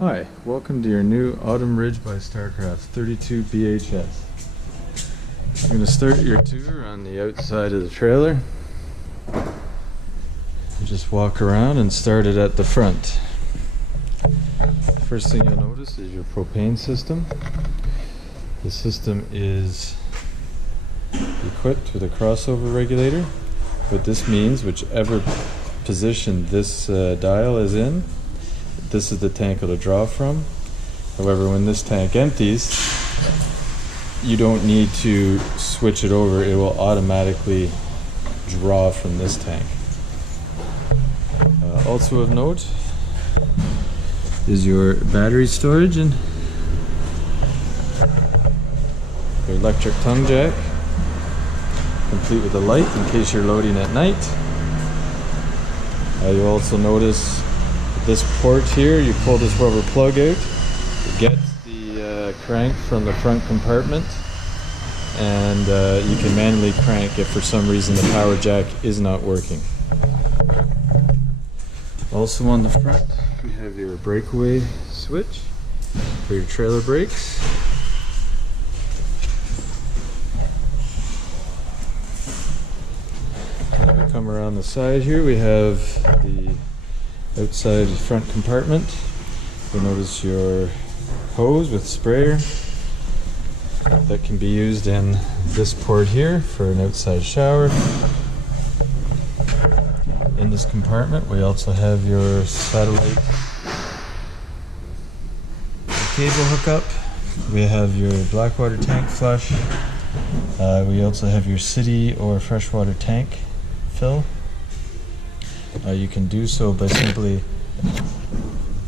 Hi, welcome to your new Autumn Ridge by Starcraft 32 BHS. I'm going to start your tour on the outside of the trailer. You just walk around and start it at the front. First thing you'll notice is your propane system. The system is equipped with a crossover regulator. What this means, whichever position this dial is in, this is the tank it'll draw from. However, when this tank empties, you don't need to switch it over. It will automatically draw from this tank. Also of note is your battery storage and your electric tongue jack, complete with a light in case you're loading at night. You'll also notice this port here, you pull this rubber plug out, it gets the crank from the front compartment, and you can manually crank if for some reason the power jack is not working. Also on the front, we have your breakaway switch for your trailer brakes. We come around the side here, we have the outside front compartment. You'll notice your hose with sprayer that can be used in this port here for an outside shower. In this compartment we also have your satellite cable hookup. We have your blackwater tank flush. We also have your city or freshwater tank fill. You can do so by simply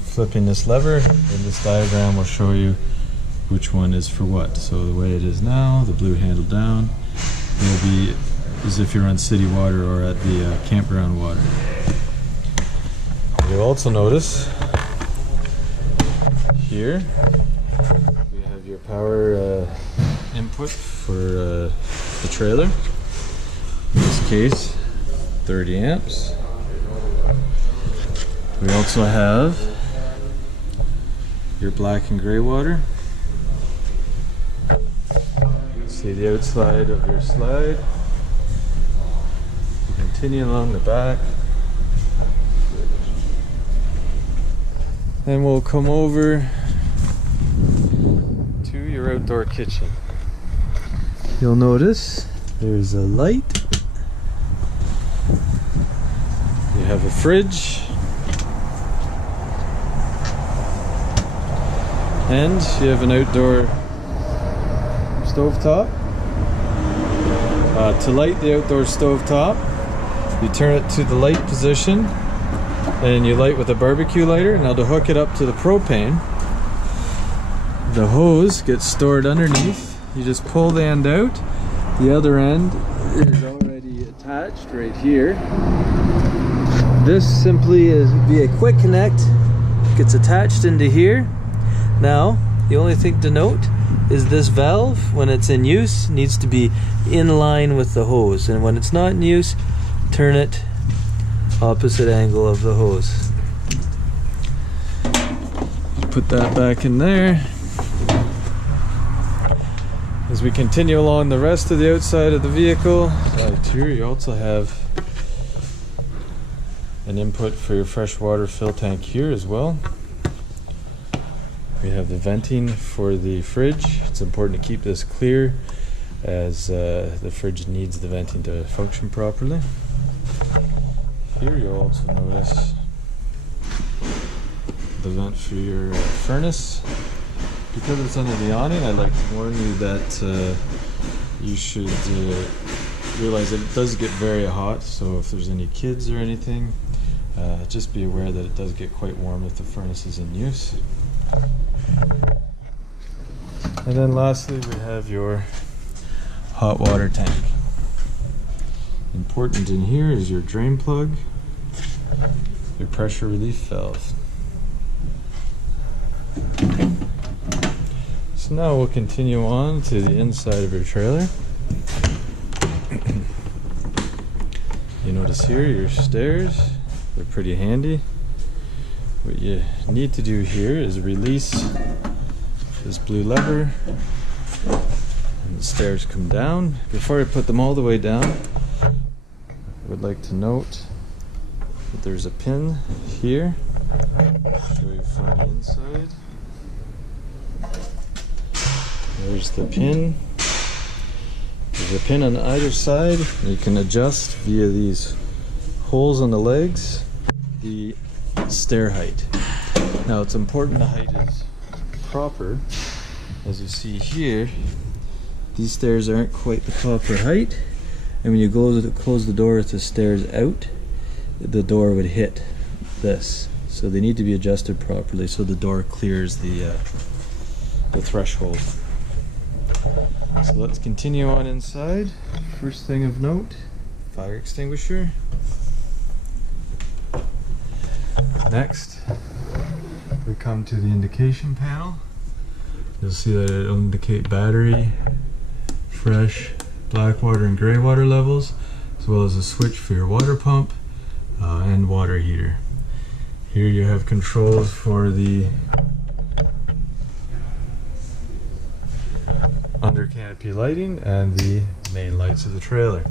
flipping this lever, and this diagram will show you which one is for what. So the way it is now, the blue handle down, will be as if you're on city water or at the campground water. You'll also notice here we have your power input for the trailer. In this case, 30 amps. We also have your black and gray water. See the outside of your slide. You continue along the back. Then we'll come over to your outdoor kitchen. You'll notice there's a light. You have a fridge. And you have an outdoor stovetop. To light the outdoor stovetop, you turn it to the light position and you light with a barbecue lighter. Now to hook it up to the propane, the hose gets stored underneath. You just pull the end out. The other end is already attached right here. This simply is via quick connect, gets attached into here. Now, the only thing to note is this valve, when it's in use, needs to be in line with the hose. And when it's not in use, turn it opposite angle of the hose. Put that back in there. As we continue along the rest of the outside of the vehicle, here you also have an input for your freshwater fill tank here as well. We have the venting for the fridge. It's important to keep this clear as the fridge needs the venting to function properly. Here you'll also notice the vent for your furnace. Because it's under the awning, I'd like to warn you that you should realize that it does get very hot, so if there's any kids or anything, just be aware that it does get quite warm if the furnace is in use. And then lastly, we have your hot water tank. Important in here is your drain plug, your pressure relief valve. So now we'll continue on to the inside of your trailer. You notice here your stairs, they're pretty handy. What you need to do here is release this blue lever and the stairs come down. Before I put them all the way down, I would like to note that there's a pin here. Show you from the inside. There's the pin. There's a pin on either side. You can adjust via these holes on the legs the stair height. Now it's important the height is proper. As you see here, these stairs aren't quite the proper height, and when you close the door with the stairs out, the door would hit this. So they need to be adjusted properly so the door clears the threshold. So let's continue on inside. First thing of note, fire extinguisher. Next, we come to the indication panel. You'll see that it'll indicate battery, fresh, black water and gray water levels, as well as a switch for your water pump and water heater. Here you have controls for the under canopy lighting and the main lights of the trailer.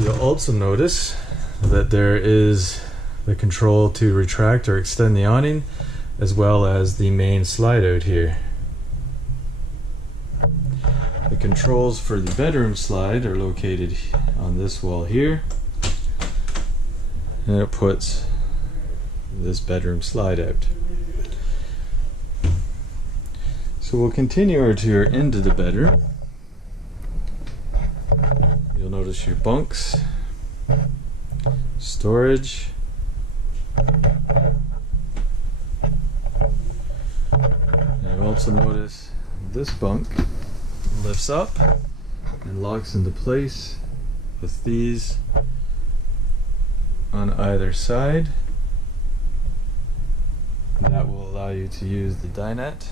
You'll also notice that there is the control to retract or extend the awning, as well as the main slide out here. The controls for the bedroom slide are located on this wall here, and it puts this bedroom slide out. So we'll continue our tour into the bedroom. You'll notice your bunks, storage, and you'll also notice this bunk lifts up and locks into place with these on either side. And that will allow you to use the dinette.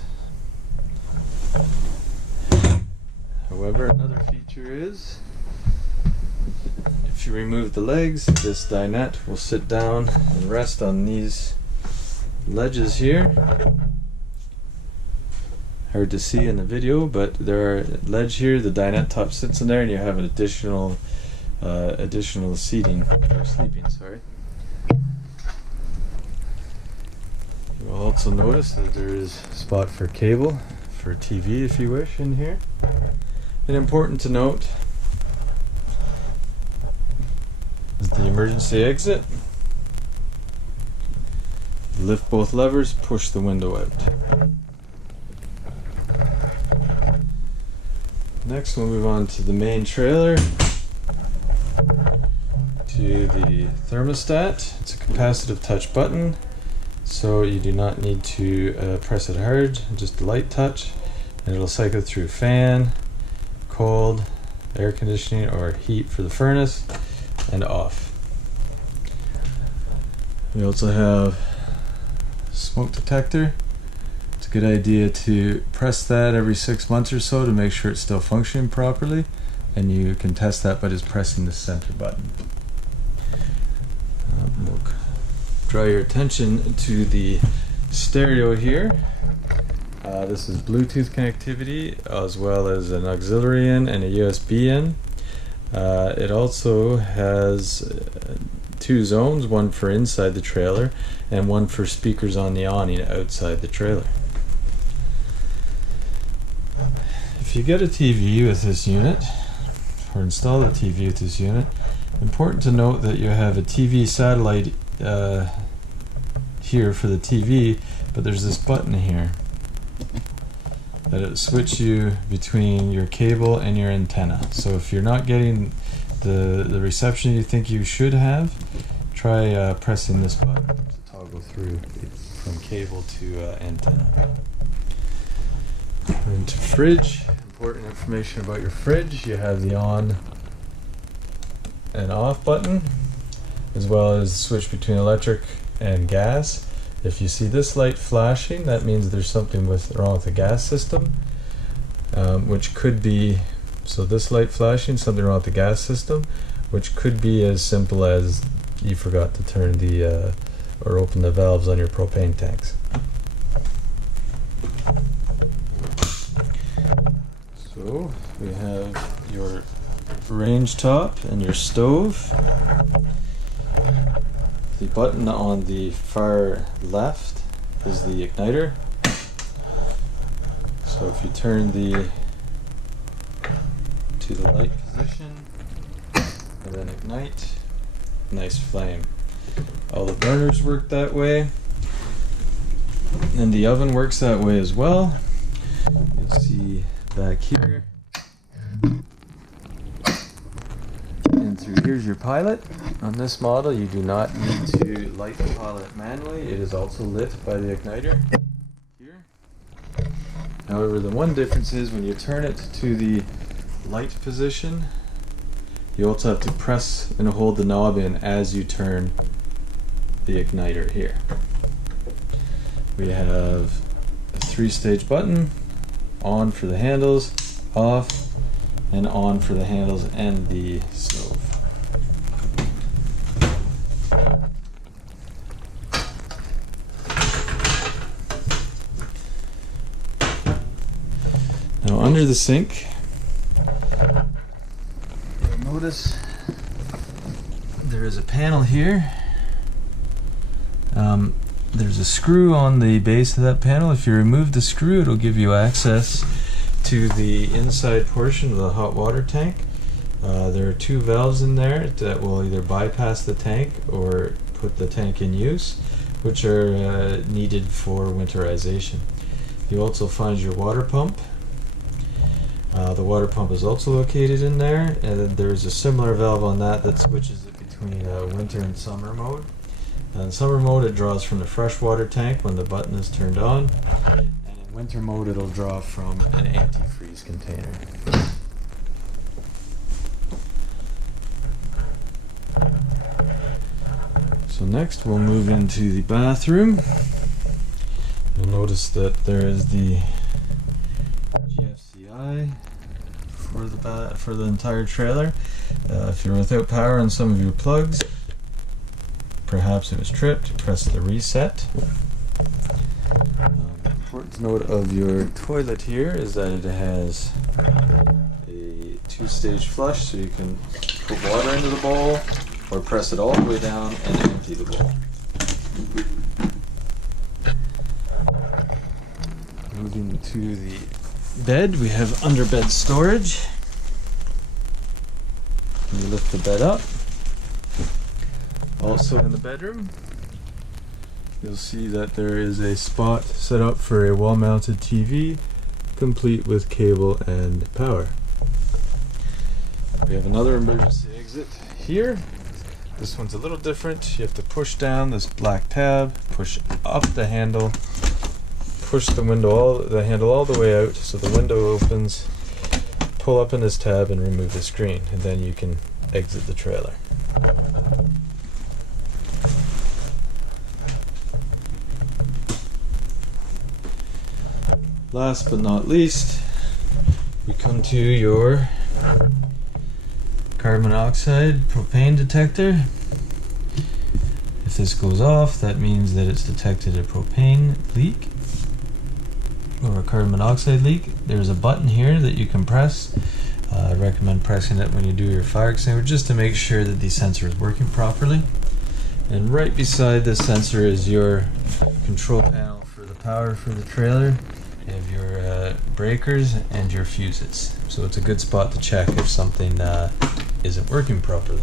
However, another feature is if you remove the legs, this dinette will sit down and rest on these ledges here. Hard to see in the video, but there are ledge here, the dinette top sits in there, and you have an additional seating or sleeping, sorry. You will also notice that there is a spot for cable for TV if you wish in here. And important to note is the emergency exit. Lift both levers, push the window out. Next we'll move on to the main trailer, to the thermostat. It's a capacitive touch button, so you do not need to press it hard, just a light touch, and it'll cycle through fan, cold, air conditioning, or heat for the furnace, and off. We also have smoke detector. It's a good idea to press that every 6 months or so to make sure it's still functioning properly, and you can test that by just pressing the center button. We'll draw your attention to the stereo here. This is Bluetooth connectivity as well as an auxiliary in and a USB in. It also has two zones, one for inside the trailer and one for speakers on the awning outside the trailer. If you get a TV with this unit, or install a TV with this unit, important to note that you have a TV satellite here for the TV, but there's this button here that it switches you between your cable and your antenna. So if you're not getting the reception you think you should have, try pressing this button to toggle through from cable to antenna. Into fridge. Important information about your fridge. You have the on and off button, as well as the switch between electric and gas. If you see this light flashing, that means there's something wrong with the gas system, which could be, so this light flashing, something wrong with the gas system, which could be as simple as you forgot to turn the or open the valves on your propane tanks. So we have your range top and your stove. The button on the far left is the igniter. So if you turn to the light position and then ignite, nice flame. All the burners work that way, and the oven works that way as well. You'll see back here. And through here's your pilot. On this model you do not need to light the pilot manually. It is also lit by the igniter here. However, the one difference is when you turn it to the light position, you also have to press and hold the knob in as you turn the igniter here. We have a 3-stage button, on for the handles, off, and on for the handles and the stove. Now under the sink, you'll notice there is a panel here. There's a screw on the base of that panel. If you remove the screw, it'll give you access to the inside portion of the hot water tank. There are 2 valves in there that will either bypass the tank or put the tank in use, which are needed for winterization. You also find your water pump. The water pump is also located in there, and then there's a similar valve on that that switches it between winter and summer mode. In summer mode it draws from the freshwater tank when the button is turned on, and in winter mode it'll draw from an antifreeze container. So next we'll move into the bathroom. You'll notice that there is the GFCI for the entire trailer. If you're without power on some of your plugs, perhaps it was tripped, press the reset. Important note of your toilet here is that it has a 2-stage flush, so you can put water into the bowl or press it all the way down and empty the bowl. Moving to the bed, we have underbed storage. You lift the bed up. Also in the bedroom, you'll see that there is a spot set up for a wall-mounted TV, complete with cable and power. We have another emergency exit here. This one's a little different. You have to push down this black tab, push up the handle, push the handle all the way out so the window opens, pull up in this tab and remove the screen, and then you can exit the trailer. Last but not least, we come to your carbon monoxide propane detector. If this goes off, that means that it's detected a propane leak or a carbon monoxide leak. There's a button here that you can press. I recommend pressing it when you do your fire extinguisher just to make sure that the sensor is working properly. And right beside this sensor is your control panel for the power for the trailer. You have your breakers and your fuses. So it's a good spot to check if something isn't working properly.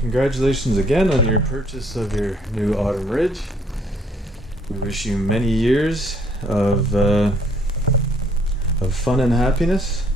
Congratulations again on your purchase of your new Autumn Ridge. We wish you many years of fun and happiness.